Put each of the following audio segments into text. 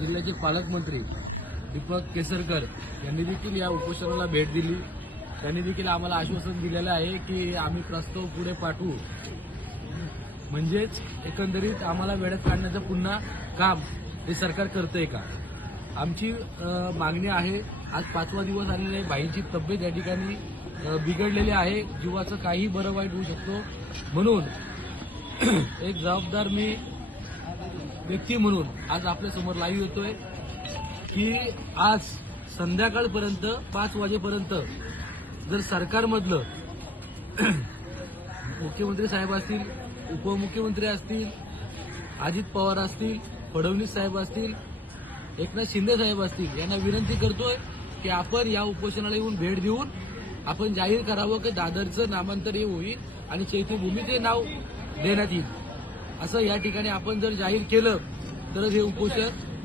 जिल्ह्याचे पालकमंत्री दीपक केसरकर यांनी देखील या उपोषणाला भेट दिली त्यांनी देखील आम्हाला आश्वासन दिलेलं आहे की आम्ही प्रस्ताव पुढे पाठवू म्हणजेच एकंदरीत आम्हाला वेळेत काढण्याचं पुन्हा काम हे सरकार करतंय का आमची मागणी आहे आज पाचवा दिवस आलेला आहे बाईंची तब्येत या ठिकाणी बिघडलेली आहे जीवाचं काही बरं वाईट होऊ शकतो म्हणून एक जबाबदार मी व्यक्ती म्हणून आज आपल्यासमोर समोर लाईव्ह येतोय की आज संध्याकाळपर्यंत पाच वाजेपर्यंत जर सरकारमधलं मुख्यमंत्री साहेब असतील उपमुख्यमंत्री असतील अजित पवार असतील फडणवीस साहेब असतील एकनाथ शिंदे साहेब असतील यांना विनंती करतोय की आपण या उपोषणाला येऊन भेट देऊन आपण जाहीर करावं की दादरचं नामांतर हे होईल आणि चैत्यभूमीचे भूमीचे नाव देण्यात येईल असं या ठिकाणी आपण जर जाहीर केलं तरच हे उपोषण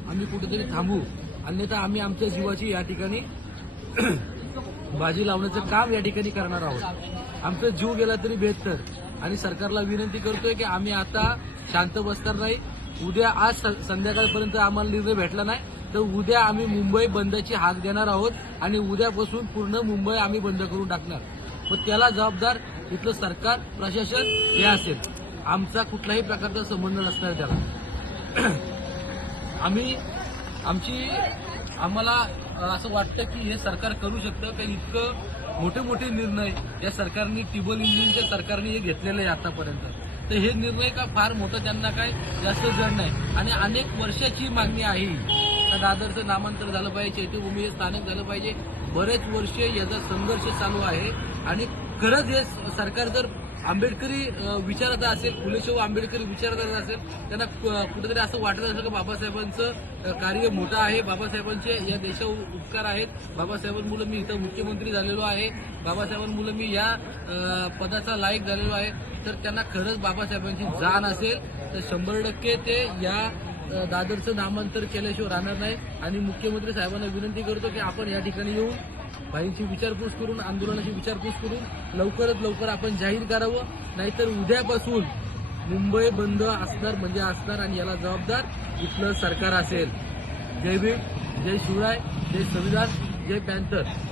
आम्ही कुठेतरी थांबू अन्यथा आम्ही आमच्या जीवाची या ठिकाणी बाजी लावण्याचं काम या ठिकाणी करणार आहोत आमचा जीव गेला तरी बेहतर आणि सरकारला विनंती करतोय की आम्ही आता शांत बसणार नाही उद्या आज संध्याकाळपर्यंत आम्हाला निर्णय भेटला नाही तर उद्या आम्ही मुंबई बंदची हाक देणार आहोत आणि उद्यापासून पूर्ण मुंबई आम्ही बंद करून टाकणार मग त्याला जबाबदार इथलं सरकार प्रशासन हे असेल आमचा कुठलाही प्रकारचा संबंध नसणार त्याला आम्ही आमची आम्हाला असं वाटतं की हे सरकार करू शकतं का इतकं मोठे मोठे निर्णय या सरकारने टिबल इंजिनच्या सरकारने हे घेतलेलं आहे आतापर्यंत तर हे निर्णय का फार मोठं त्यांना काय जास्त जड नाही आणि अनेक वर्षाची मागणी आहे दादरचं नामांतर झालं पाहिजे चैत्यभूमी हे स्थानक झालं पाहिजे बरेच वर्ष याचा संघर्ष चालू आहे आणि खरंच हे सरकार जर आंबेडकरी विचाराचा असेल फुलेशाहू आंबेडकरी विचारता असेल त्यांना कुठेतरी असं वाटत असेल की बाबासाहेबांचं कार्य मोठं आहे बाबासाहेबांचे या देशावर उपकार आहेत बाबासाहेबांमुळे मी इथं मुख्यमंत्री झालेलो आहे बाबासाहेबांमुळे मी या पदाचा लायक झालेलो आहे तर त्यांना खरंच बाबासाहेबांची जाण असेल तर शंभर टक्के ते या दादरचं नामांतर केल्याशिवाय राहणार नाही आणि मुख्यमंत्री साहेबांना विनंती करतो की आपण या ठिकाणी येऊन भाईंची विचारपूस करून आंदोलनाची विचारपूस करून लवकरात लवकर आपण जाहीर करावं नाहीतर उद्यापासून मुंबई बंद असणार म्हणजे असणार आणि याला जबाबदार इथलं सरकार असेल जय भीम जय शिवराय जय संविधान जय पॅन्थर